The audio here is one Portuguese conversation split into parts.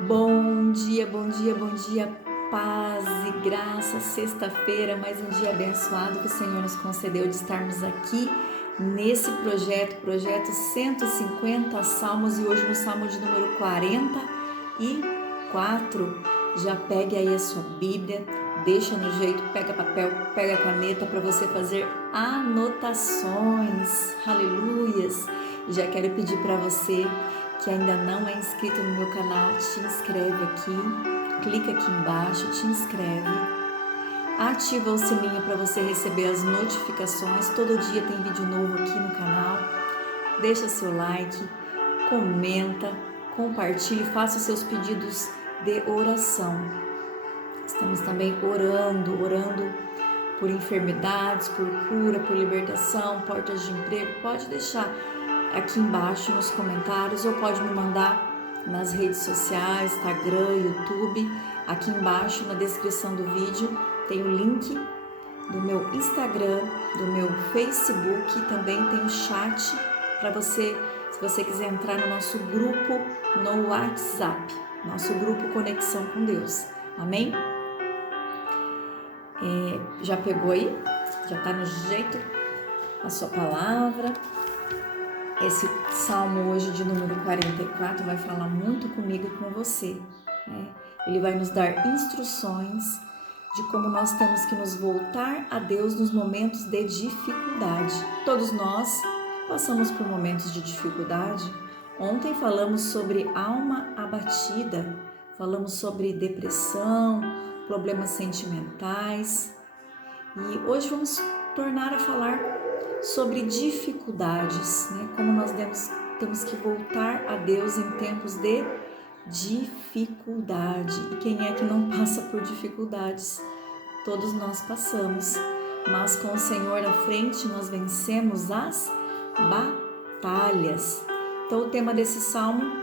Bom dia, bom dia, bom dia, paz e graça. Sexta-feira, mais um dia abençoado que o Senhor nos concedeu de estarmos aqui nesse projeto 150 Salmos, e hoje no Salmo de número 44. Já pegue aí a sua Bíblia, deixa no jeito, pega papel, pega caneta para você fazer anotações. Aleluias! E já quero pedir para você que ainda não é inscrito no meu canal, te inscreve aqui, clica aqui embaixo, te inscreve, ativa o sininho para você receber as notificações. Todo dia tem vídeo novo aqui no canal. Deixa seu like, comenta, compartilhe, faça seus pedidos de oração. Estamos também orando por enfermidades, por cura, por libertação, portas de emprego. Pode deixar aqui embaixo nos comentários ou pode me mandar nas redes sociais, Instagram, YouTube. Aqui embaixo na descrição do vídeo tem o link do meu Instagram, do meu Facebook, também tem o chat para você, se você quiser entrar no nosso grupo no WhatsApp, nosso grupo Conexão com Deus. Amém? Já pegou aí? Já tá no jeito a sua palavra? Esse salmo hoje de número 44 vai falar muito comigo e com você, né? Ele vai nos dar instruções de como nós temos que nos voltar a Deus nos momentos de dificuldade. Todos nós passamos por momentos de dificuldade. Ontem falamos sobre alma abatida, falamos sobre depressão, problemas sentimentais, e hoje vamos tornar a falar sobre dificuldades, né? Como nós temos que voltar a Deus em tempos de dificuldade. E quem é que não passa por dificuldades? Todos nós passamos, mas com o Senhor à frente nós vencemos as batalhas. Então o tema desse salmo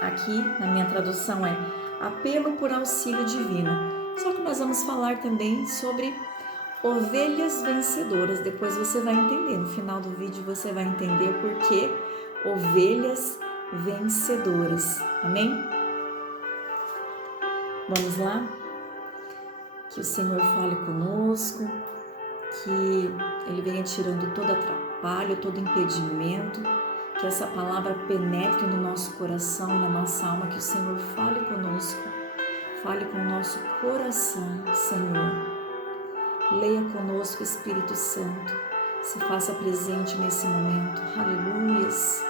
aqui na minha tradução é apelo por auxílio divino. Só que nós vamos falar também sobre ovelhas vencedoras. Depois você vai entender, no final do vídeo você vai entender por que ovelhas vencedoras. Amém? Vamos lá? Que o Senhor fale conosco, que Ele venha tirando todo atrapalho, todo impedimento, que essa palavra penetre no nosso coração, na nossa alma, que o Senhor fale conosco, fale com o nosso coração, Senhor. Leia conosco, Espírito Santo, se faça presente nesse momento. Aleluias!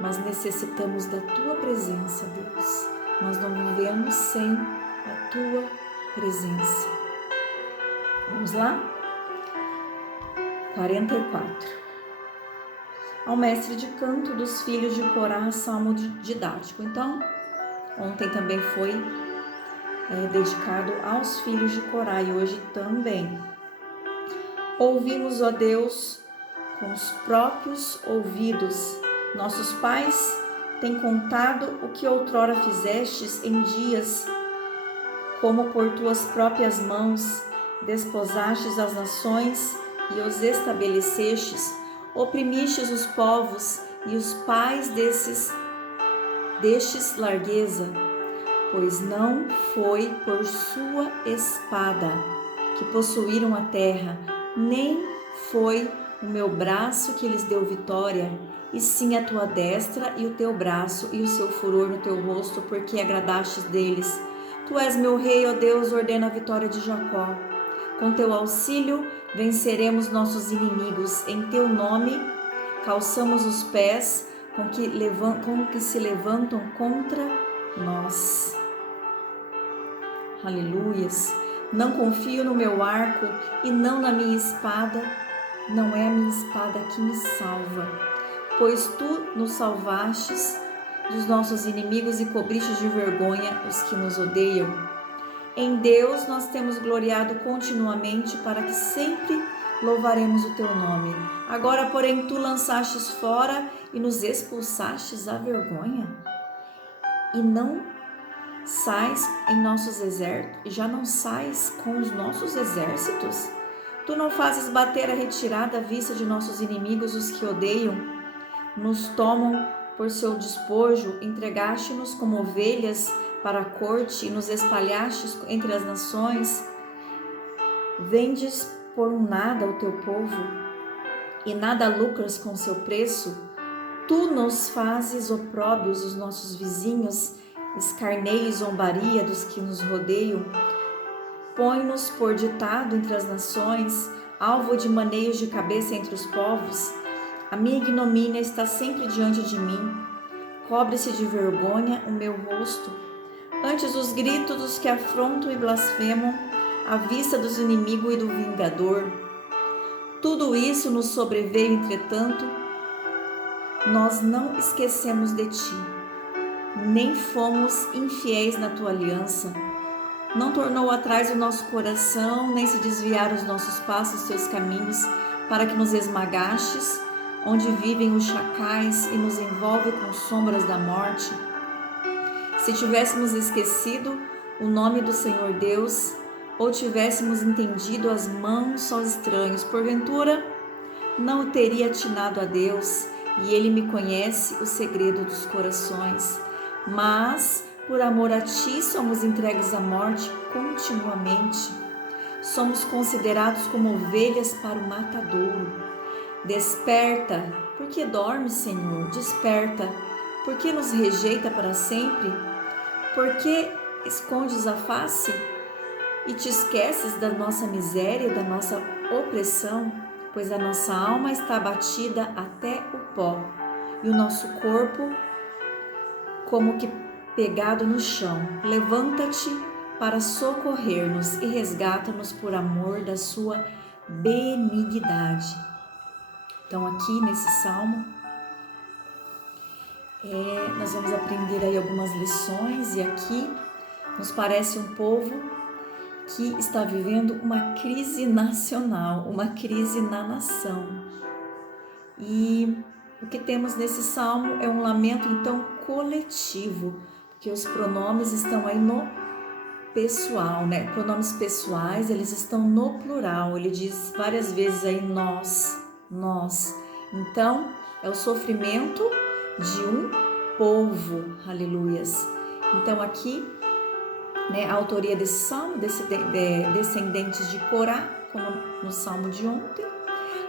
Nós necessitamos da Tua presença, Deus. Nós não vivemos sem a Tua presença. Vamos lá? 44. Ao mestre de canto dos filhos de Corá, salmo didático. Então, ontem também foi dedicado aos filhos de Corá e hoje também. Ouvimos, ó Deus, com os próprios ouvidos. Nossos pais têm contado o que outrora fizestes em dias, como por tuas próprias mãos desposastes as nações e os estabelecestes, oprimistes os povos e os pais destes largueza. Pois não foi por sua espada que possuíram a terra, nem foi o meu braço que lhes deu vitória, e sim a tua destra e o teu braço e o seu furor no teu rosto, porque agradastes deles. Tu és meu rei, ó Deus, ordena a vitória de Jacó. Com teu auxílio venceremos nossos inimigos, em teu nome calçamos os pés com que se levantam contra nós. Aleluias! Não confio no meu arco e não na minha espada, não é a minha espada que me salva, pois tu nos salvastes dos nossos inimigos e cobristes de vergonha os que nos odeiam. Em Deus nós temos gloriado continuamente, para que sempre louvaremos o teu nome. Agora, porém, tu lançastes fora e nos expulsastes à vergonha, e não sais em nossos exércitos, e já não sais com os nossos exércitos? Tu não fazes bater a retirada à vista de nossos inimigos, os que odeiam, nos tomam por seu despojo, entregaste-nos como ovelhas para a corte e nos espalhastes entre as nações. Vendes por um nada o teu povo e nada lucras com seu preço. Tu nos fazes opróbios os nossos vizinhos, escarneio e zombaria dos que nos rodeiam. Põe-nos por ditado entre as nações, alvo de maneios de cabeça entre os povos. A minha ignomínia está sempre diante de mim. Cobre-se de vergonha o meu rosto. Antes os gritos dos que afrontam e blasfemam, à vista dos inimigos e do vingador. Tudo isso nos sobreveio, entretanto, nós não esquecemos de ti, nem fomos infiéis na tua aliança. Não tornou atrás o nosso coração, nem se desviaram os nossos passos, os teus caminhos, para que nos esmagastes, onde vivem os chacais e nos envolve com sombras da morte. Se tivéssemos esquecido o nome do Senhor Deus, ou tivéssemos entendido as mãos aos estranhos, porventura não teria atinado a Deus, e Ele me conhece o segredo dos corações. Mas, por amor a Ti, somos entregues à morte continuamente. Somos considerados como ovelhas para o matadouro. Desperta, porque dorme, Senhor, desperta, porque nos rejeita para sempre? Porque escondes a face e te esqueces da nossa miséria e da nossa opressão? Pois a nossa alma está abatida até o pó, e o nosso corpo como que pegado no chão. Levanta-te para socorrer-nos e resgata-nos por amor da sua benignidade. Então aqui nesse salmo, nós vamos aprender aí algumas lições, e aqui nos parece um povo que está vivendo uma crise nacional, uma crise na nação. E o que temos nesse salmo é um lamento então coletivo, porque os pronomes estão aí no pessoal, né? Pronomes pessoais, eles estão no plural. Ele diz várias vezes aí nós. Então, é o sofrimento de um povo, aleluias. Então aqui, a autoria desse salmo, descendentes de Corá, como no salmo de ontem.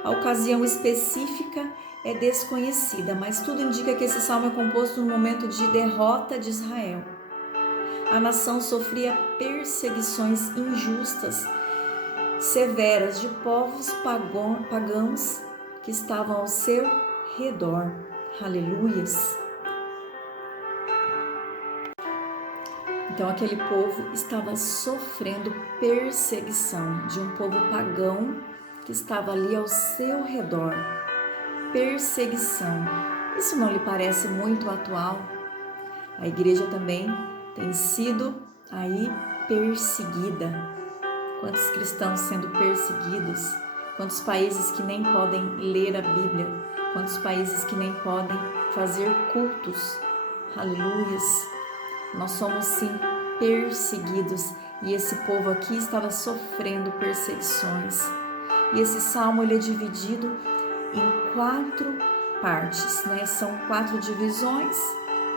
A ocasião específica é desconhecida, mas tudo indica que esse salmo é composto no momento de derrota de Israel. A nação sofria perseguições injustas, severas, de povos pagãos que estavam ao seu redor. Aleluias! Então aquele povo estava sofrendo perseguição de um povo pagão que estava ali ao seu redor. Perseguição. Isso não lhe parece muito atual? A igreja também tem sido aí perseguida. Quantos cristãos sendo perseguidos? Quantos países que nem podem ler a Bíblia? Quantos países que nem podem fazer cultos? Aleluias! Nós somos sim perseguidos, e esse povo aqui estava sofrendo perseguições. E esse salmo ele é dividido em 4 partes, São 4 divisões,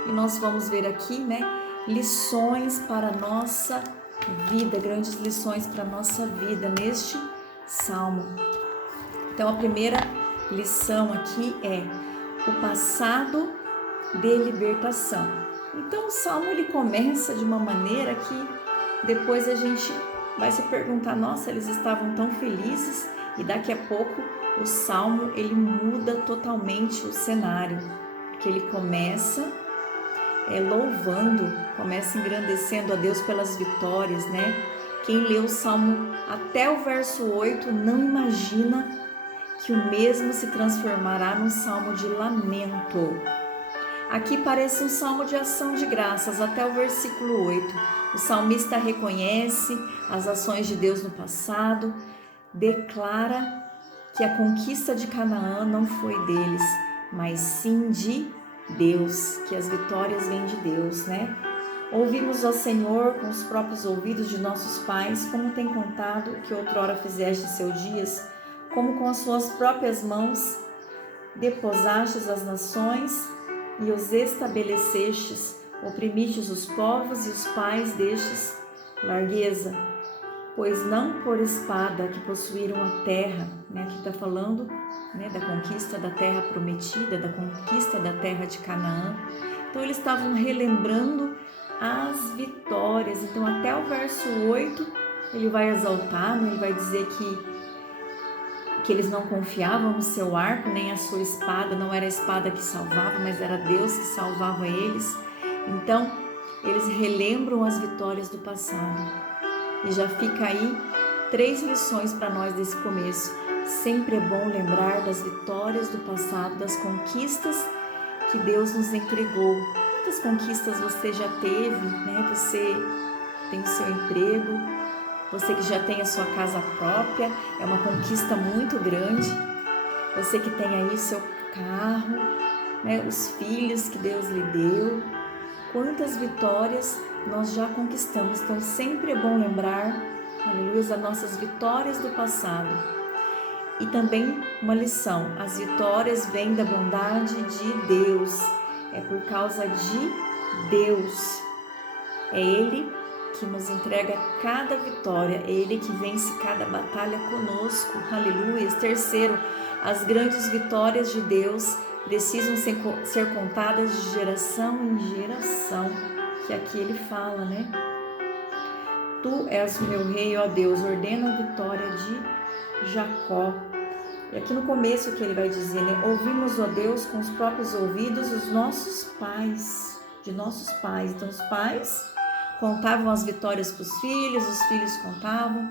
e nós vamos ver aqui, lições para a nossa vida, grandes lições para a nossa vida neste salmo. Então a primeira lição aqui é o passado de libertação. Então o salmo ele começa de uma maneira que depois a gente vai se perguntar, nossa, eles estavam tão felizes, e daqui a pouco o salmo ele muda totalmente o cenário, porque ele começa louvando, começa engrandecendo a Deus pelas vitórias, Quem lê o salmo até o verso 8 não imagina que o mesmo se transformará num salmo de lamento. Aqui parece um salmo de ação de graças até o versículo 8. O salmista reconhece as ações de Deus no passado, declara que a conquista de Canaã não foi deles, mas sim de Deus, que as vitórias vêm de Deus, Ouvimos ao Senhor com os próprios ouvidos de nossos pais, como tem contado o que outrora fizeste em seus dias, como com as suas próprias mãos deposastes as nações e os estabelecestes, oprimistes os povos e os pais destes largueza, pois não por espada que possuíram a terra, aqui está falando da conquista da terra prometida, da conquista da terra de Canaã. Então eles estavam relembrando as vitórias. Então até o verso 8 ele vai exaltar, ele vai dizer que eles não confiavam no seu arco, nem a sua espada, não era a espada que salvava, mas era Deus que salvava eles. Então eles relembram as vitórias do passado. E já fica aí 3 lições para nós desse começo. Sempre é bom lembrar das vitórias do passado, das conquistas que Deus nos entregou. Quantas conquistas você já teve, Você tem o seu emprego, você que já tem a sua casa própria, é uma conquista muito grande. Você que tem aí seu carro, os filhos que Deus lhe deu. Quantas vitórias nós já conquistamos. Então sempre é bom lembrar, aleluia, das nossas vitórias do passado. E também uma lição: as vitórias vêm da bondade de Deus, é por causa de Deus. É Ele que nos entrega cada vitória, é Ele que vence cada batalha conosco, aleluia. Terceiro, as grandes vitórias de Deus precisam ser contadas de geração em geração, que aqui ele fala, Tu és o meu rei, ó Deus, ordena a vitória de Jacó. E aqui no começo que ele vai dizer, ouvimos, ó Deus, com os próprios ouvidos os nossos pais, de nossos pais. Então os pais contavam as vitórias para os filhos contavam,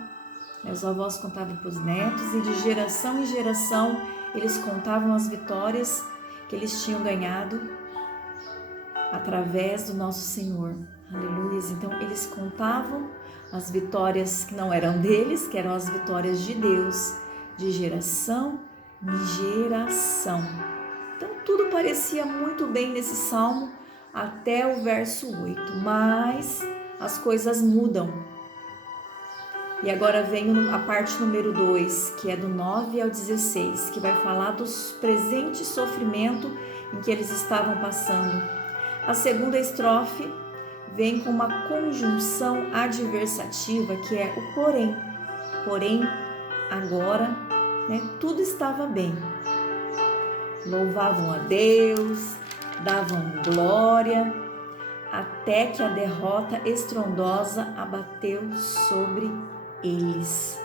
os avós contavam para os netos, e de geração em geração eles contavam as vitórias que eles tinham ganhado através do nosso Senhor. Aleluia. Então eles contavam as vitórias que não eram deles, que eram as vitórias de Deus, de geração em geração. Então tudo parecia muito bem nesse salmo até o verso 8, mas as coisas mudam. E agora vem a parte número 2, que é do 9 ao 16, que vai falar dos presentes sofrimentos em que eles estavam passando. A segunda estrofe vem com uma conjunção adversativa, que é o porém. Porém, agora, tudo estava bem. Louvavam a Deus, davam glória, até que a derrota estrondosa abateu sobre eles.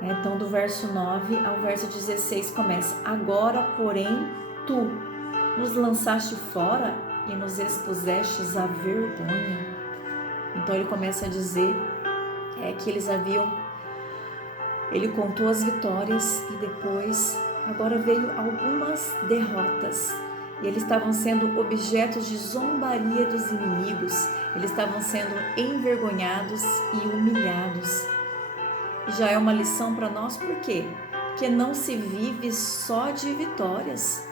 Então, do verso 9 ao verso 16 começa: agora, porém, tu nos lançaste fora e nos expusestes à vergonha. Então ele começa a dizer que ele contou as vitórias e depois agora veio algumas derrotas. E eles estavam sendo objetos de zombaria dos inimigos, eles estavam sendo envergonhados e humilhados. E já é uma lição para nós, por quê? Porque não se vive só de vitórias.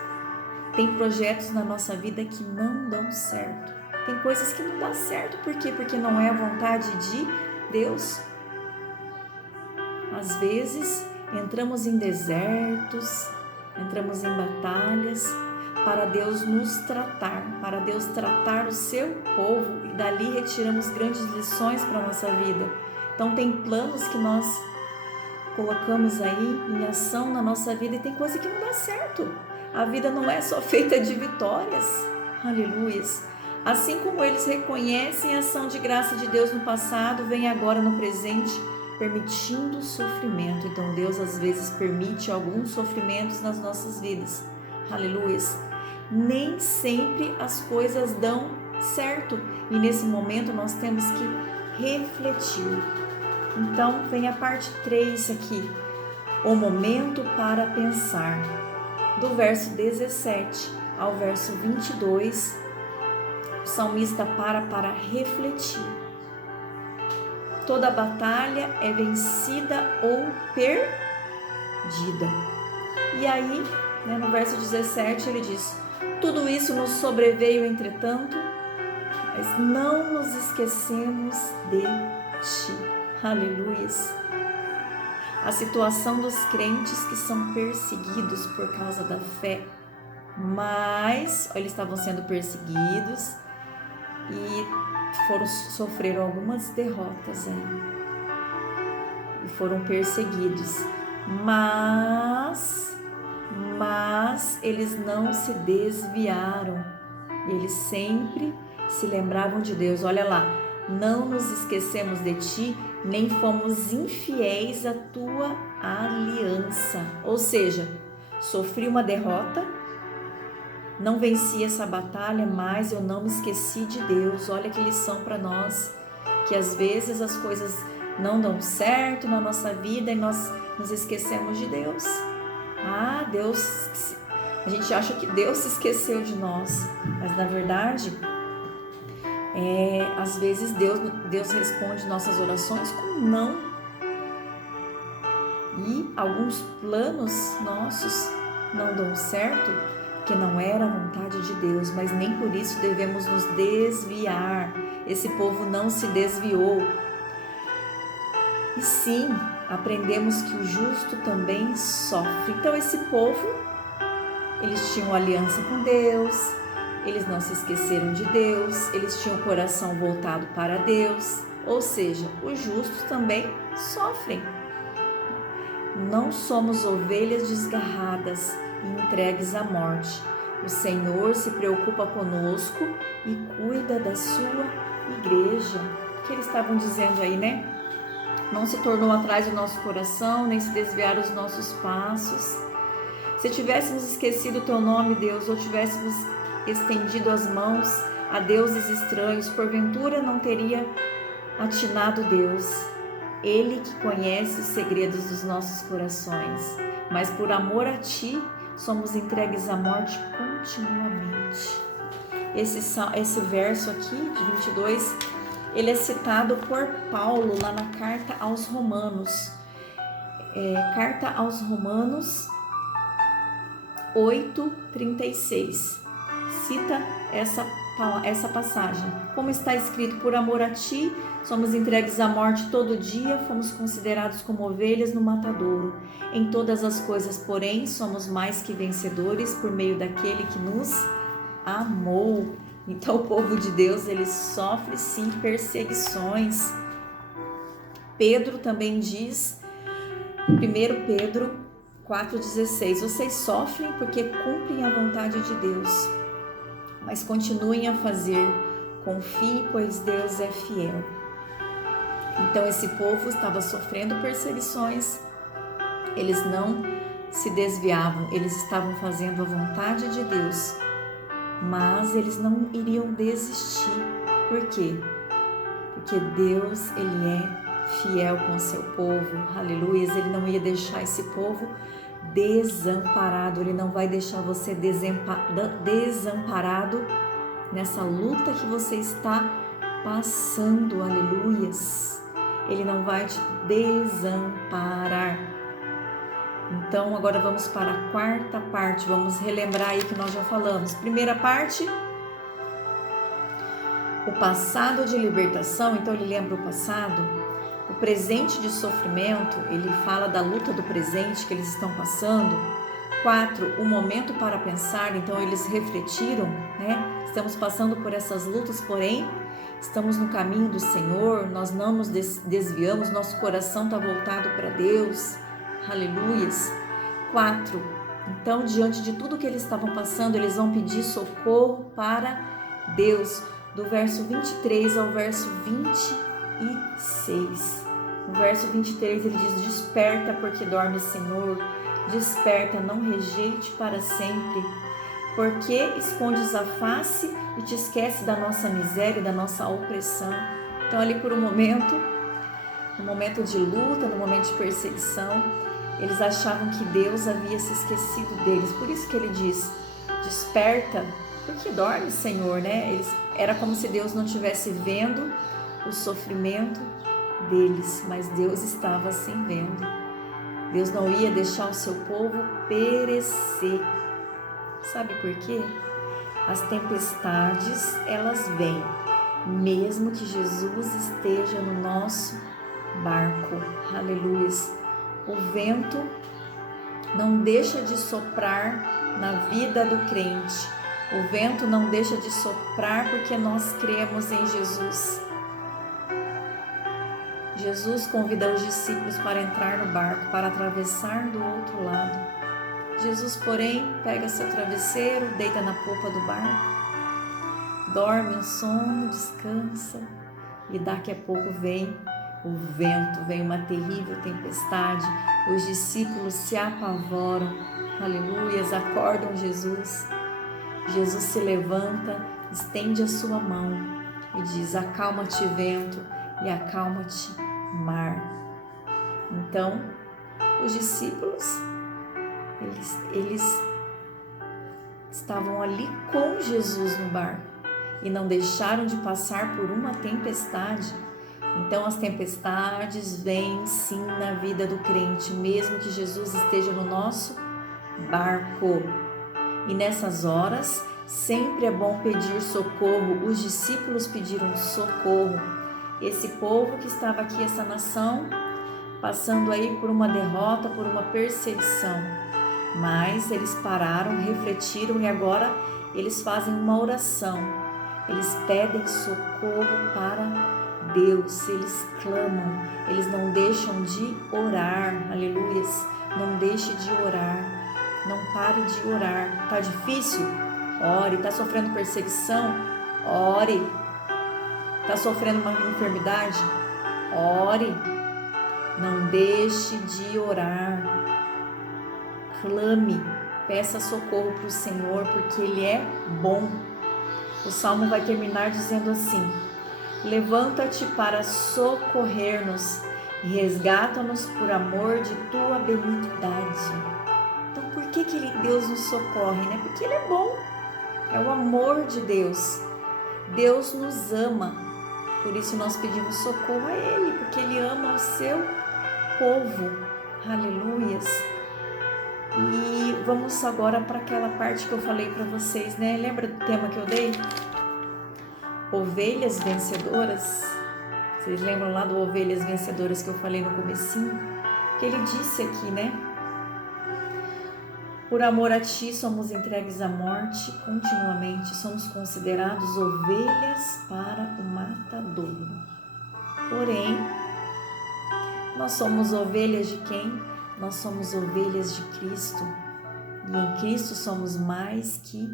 Tem projetos na nossa vida que não dão certo. Tem coisas que não dão certo. Por quê? Porque não é a vontade de Deus. Às vezes, entramos em desertos, entramos em batalhas, para Deus nos tratar, para Deus tratar o seu povo, e dali retiramos grandes lições para a nossa vida. Então tem planos que nós colocamos aí em ação na nossa vida e tem coisa que não dá certo. A vida não é só feita de vitórias, aleluias. Assim como eles reconhecem a ação de graça de Deus no passado, vem agora no presente, permitindo o sofrimento. Então Deus às vezes permite alguns sofrimentos nas nossas vidas, aleluias. Nem sempre as coisas dão certo e nesse momento nós temos que refletir. Então vem a parte 3 aqui, o momento para pensar. Do verso 17 ao verso 22, o salmista para refletir. Toda batalha é vencida ou perdida. E aí, no verso 17 ele diz: tudo isso nos sobreveio, entretanto, mas não nos esquecemos de ti. Aleluias. A situação dos crentes que são perseguidos por causa da fé mas eles estavam sendo perseguidos e sofreram algumas derrotas aí, e foram perseguidos, mas eles não se desviaram, eles sempre se lembravam de Deus. Olha lá, não nos esquecemos de ti, nem fomos infiéis à tua aliança. Ou seja, sofri uma derrota, não venci essa batalha, mas eu não me esqueci de Deus. Olha que lição para nós, que às vezes as coisas não dão certo na nossa vida e nós nos esquecemos de Deus. Deus, a gente acha que Deus se esqueceu de nós, mas na verdade, às vezes Deus responde nossas orações com não. E alguns planos nossos não dão certo, porque não era a vontade de Deus, mas nem por isso devemos nos desviar. Esse povo não se desviou. E sim, aprendemos que o justo também sofre. Então esse povo, eles tinham aliança com Deus, eles não se esqueceram de Deus, eles tinham o coração voltado para Deus, ou seja, os justos também sofrem. Não somos ovelhas desgarradas e entregues à morte. O Senhor se preocupa conosco e cuida da sua igreja. O que eles estavam dizendo aí, né? Não se tornou atrás do nosso coração, nem se desviaram os nossos passos. Se tivéssemos esquecido o teu nome, Deus, ou tivéssemos estendido as mãos a deuses estranhos, porventura não teria atinado Deus. Ele que conhece os segredos dos nossos corações, mas por amor a ti, somos entregues à morte continuamente. Esse verso aqui, de 22, ele é citado por Paulo lá na carta aos Romanos. Carta aos Romanos 8:36. Cita essa passagem. Como está escrito, por amor a ti, somos entregues à morte todo dia, fomos considerados como ovelhas no matadouro. Em todas as coisas, porém, somos mais que vencedores por meio daquele que nos amou. Então o povo de Deus, ele sofre sim perseguições. Pedro também diz, 1 Pedro 4,16, vocês sofrem porque cumprem a vontade de Deus, mas continuem a fazer, confie, pois Deus é fiel. Então esse povo estava sofrendo perseguições, eles não se desviavam, eles estavam fazendo a vontade de Deus, mas eles não iriam desistir. Por quê? Porque Deus, ele é fiel com o seu povo, aleluia. Ele não ia deixar esse povo desamparado, ele não vai deixar você desamparado nessa luta que você está passando, aleluias. Ele não vai te desamparar. Então agora vamos para a quarta parte, vamos relembrar aí que nós já falamos. Primeira parte, o passado de libertação, então ele lembra o passado. O presente de sofrimento, ele fala da luta do presente que eles estão passando. 4, o momento para pensar, então eles refletiram, né? Estamos passando por essas lutas, porém, estamos no caminho do Senhor, nós não nos desviamos, nosso coração está voltado para Deus, aleluias. 4, então, diante de tudo que eles estavam passando, eles vão pedir socorro para Deus, do verso 23 ao verso 26. No verso 23 ele diz, desperta porque dorme o Senhor, desperta, não rejeite para sempre, porque escondes a face e te esquece da nossa miséria e da nossa opressão. Então ali por um momento, no momento de luta, no momento de perseguição, eles achavam que Deus havia se esquecido deles, por isso que ele diz, desperta, porque dorme, Senhor, né? Era como se Deus não estivesse vendo o sofrimento deles, mas Deus estava assim vendo. Deus não ia deixar o seu povo perecer. Sabe por quê? As tempestades, elas vêm, mesmo que Jesus esteja no nosso barco. Aleluia. O vento não deixa de soprar na vida do crente. O vento não deixa de soprar porque nós cremos em Jesus. Jesus convida os discípulos para entrar no barco, para atravessar do outro lado. Jesus, porém, pega seu travesseiro, deita na popa do barco, dorme um sono, descansa, e daqui a pouco vem o vento, vem uma terrível tempestade. Os discípulos se apavoram, aleluias, acordam Jesus. Jesus se levanta, estende a sua mão e diz: acalma-te, vento, e acalma-te, mar. Então, os discípulos, eles estavam ali com Jesus no barco e não deixaram de passar por uma tempestade. Então, as tempestades vêm sim na vida do crente, mesmo que Jesus esteja no nosso barco. E nessas horas, sempre é bom pedir socorro. Os discípulos pediram socorro. Esse povo que estava aqui, essa nação, passando aí por uma derrota, por uma perseguição. Mas eles pararam, refletiram e agora eles fazem uma oração. Eles pedem socorro para Deus, eles clamam, eles não deixam de orar, aleluias, não deixe de orar, não pare de orar. Tá difícil? Ore. Tá sofrendo perseguição? Ore. Tá sofrendo uma enfermidade? Ore. Não deixe de orar. Clame, peça socorro para o Senhor, porque Ele é bom. O Salmo vai terminar dizendo assim: levanta-te para socorrer-nos e resgata-nos por amor de tua benignidade. Então, por que Deus nos socorre, né? Porque Ele é bom, é o amor de Deus. Deus nos ama, por isso nós pedimos socorro a Ele, porque Ele ama o seu povo. Aleluias. E vamos agora para aquela parte que eu falei para vocês, né? Lembra do tema que eu dei? Ovelhas vencedoras. Vocês lembram lá do Ovelhas Vencedoras que eu falei no comecinho? Que ele disse aqui, né? Por amor a ti somos entregues à morte continuamente, somos considerados ovelhas para o matadouro. Porém, nós somos ovelhas de quem? Nós somos ovelhas de Cristo. E em Cristo somos mais que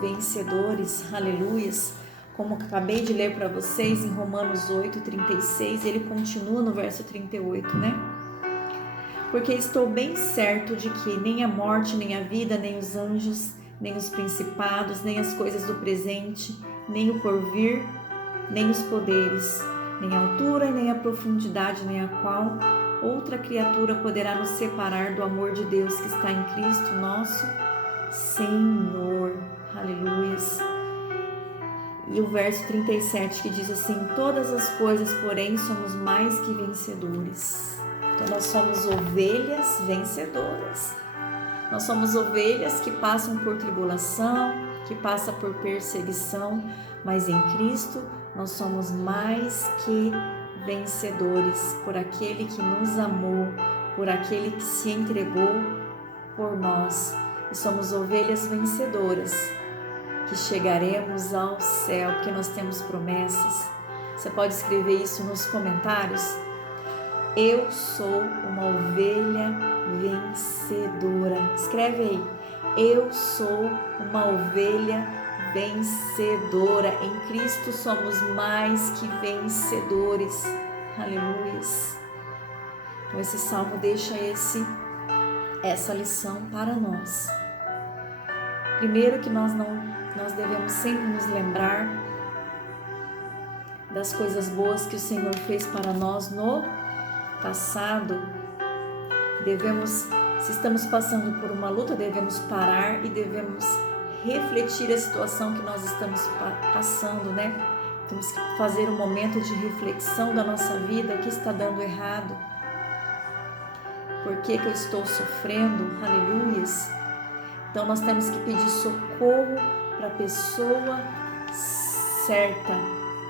vencedores. Aleluias. Como acabei de ler para vocês em Romanos 8:36, ele continua no verso 38, né? Porque estou bem certo de que nem a morte, nem a vida, nem os anjos, nem os principados, nem as coisas do presente, nem o porvir, nem os poderes, nem a altura, nem a profundidade, nem a qual outra criatura poderá nos separar do amor de Deus que está em Cristo nosso Senhor. Aleluias. E o verso 37 que diz assim: todas as coisas, porém, somos mais que vencedores. Então nós somos ovelhas vencedoras. Nós somos ovelhas que passam por tribulação, que passam por perseguição, mas em Cristo nós somos mais que vencedores por aquele que nos amou, por aquele que se entregou por nós. E somos ovelhas vencedoras, que chegaremos ao céu, porque nós temos promessas. Você pode escrever isso nos comentários. Eu sou uma ovelha vencedora. Escreve aí. Eu sou uma ovelha vencedora. Em Cristo somos mais que vencedores. Aleluias. Então esse salmo deixa essa lição para nós. Primeiro que nós devemos sempre nos lembrar das coisas boas que o Senhor fez para nós no passado. Se estamos passando por uma luta, devemos parar e devemos refletir a situação que nós estamos passando, né? Temos que fazer um momento de reflexão da nossa vida, o que está dando errado, por que eu estou sofrendo, aleluias. Então nós temos que pedir socorro para a pessoa certa,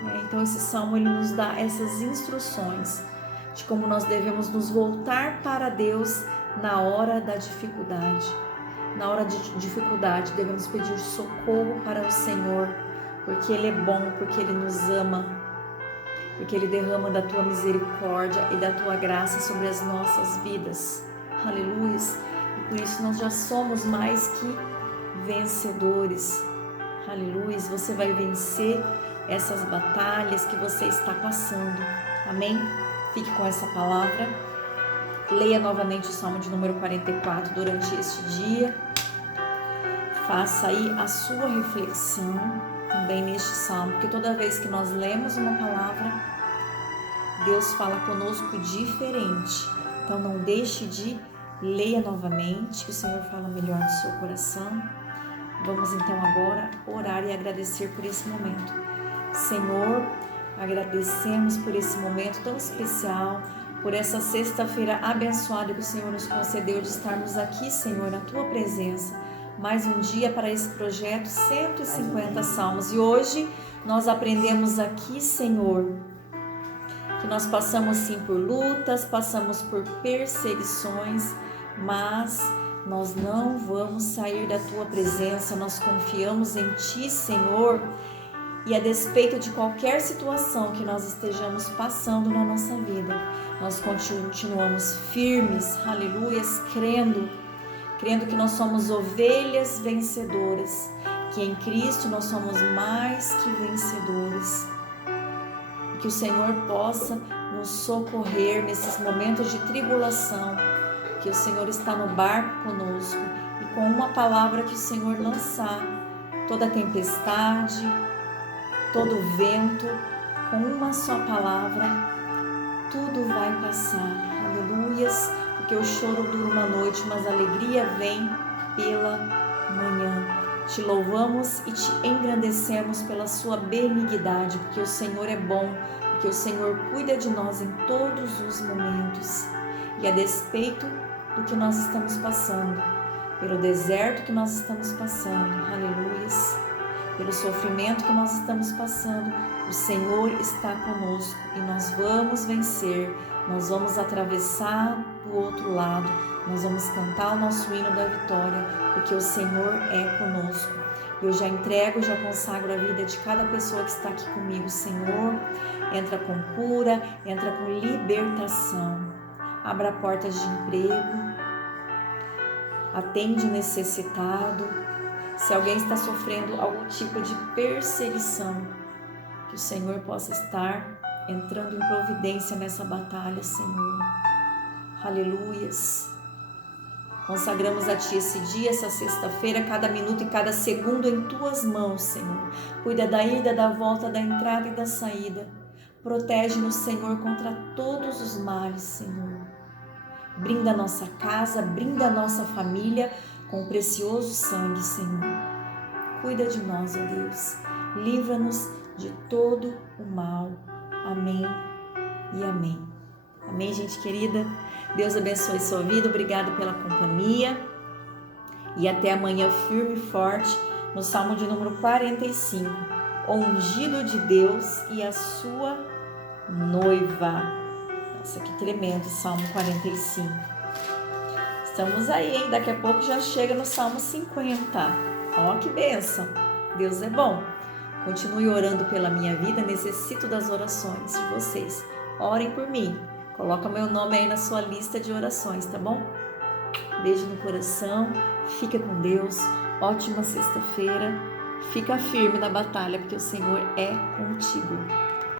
né? Então esse salmo ele nos dá essas instruções de como nós devemos nos voltar para Deus na hora da dificuldade, na hora de dificuldade, devemos pedir socorro para o Senhor, porque Ele é bom, porque Ele nos ama, porque Ele derrama da Tua misericórdia e da Tua graça sobre as nossas vidas. Aleluia! E por isso nós já somos mais que vencedores. Aleluia! Você vai vencer essas batalhas que você está passando. Amém? Fique com essa palavra. Leia novamente o Salmo de número 44 durante este dia. Faça aí a sua reflexão também neste salmo, porque toda vez que nós lemos uma palavra, Deus fala conosco diferente. Então não deixe de leia novamente, que o Senhor fala melhor no seu coração. Vamos então agora orar e agradecer por esse momento. Senhor, agradecemos por esse momento tão especial, por essa sexta-feira abençoada que o Senhor nos concedeu de estarmos aqui, Senhor, na Tua presença. Mais um dia para esse projeto 150 Salmos. E hoje nós aprendemos aqui, Senhor, que nós passamos sim por lutas, passamos por perseguições, mas nós não vamos sair da Tua presença. Nós confiamos em Ti, Senhor, e a despeito de qualquer situação que nós estejamos passando na nossa vida, nós continuamos firmes, aleluias, crendo que nós somos ovelhas vencedoras, que em Cristo nós somos mais que vencedores. Que o Senhor possa nos socorrer nesses momentos de tribulação, que o Senhor está no barco conosco e com uma palavra que o Senhor lançar, toda tempestade, todo vento, com uma só palavra, tudo vai passar. Aleluias, porque o choro dura uma noite, mas a alegria vem pela manhã. Te louvamos e te engrandecemos pela sua benignidade, porque o Senhor é bom, porque o Senhor cuida de nós em todos os momentos. E a despeito do que nós estamos passando, pelo deserto que nós estamos passando, aleluias, pelo sofrimento que nós estamos passando, o Senhor está conosco e nós vamos vencer, nós vamos atravessar do outro lado, nós vamos cantar o nosso hino da vitória, porque o Senhor é conosco. Eu já entrego, já consagro a vida de cada pessoa que está aqui comigo, Senhor. Entra com cura, entra com libertação, abra portas de emprego, atende o necessitado. Se alguém está sofrendo algum tipo de perseguição, que o Senhor possa estar entrando em providência nessa batalha, Senhor. Aleluias. Consagramos a Ti esse dia, essa sexta-feira, cada minuto e cada segundo em Tuas mãos, Senhor. Cuida da ida, da volta, da entrada e da saída. Protege-nos, Senhor, contra todos os males, Senhor. Brinda a nossa casa, brinda a nossa família com o precioso sangue, Senhor. Cuida de nós, ó Deus. Livra-nos de todo o mal. Amém e amém. Amém, gente querida. Deus abençoe sua vida. Obrigado pela companhia. E até amanhã firme e forte no Salmo de número 45. O ungido de Deus e a sua noiva. Nossa, que tremendo, Salmo 45. Estamos aí, hein? Daqui a pouco já chega no Salmo 50. Ó, que bênção! Deus é bom. Continue orando pela minha vida, necessito das orações de vocês. Orem por mim. Coloca meu nome aí na sua lista de orações, tá bom? Beijo no coração. Fica com Deus. Ótima sexta-feira. Fica firme na batalha, porque o Senhor é contigo.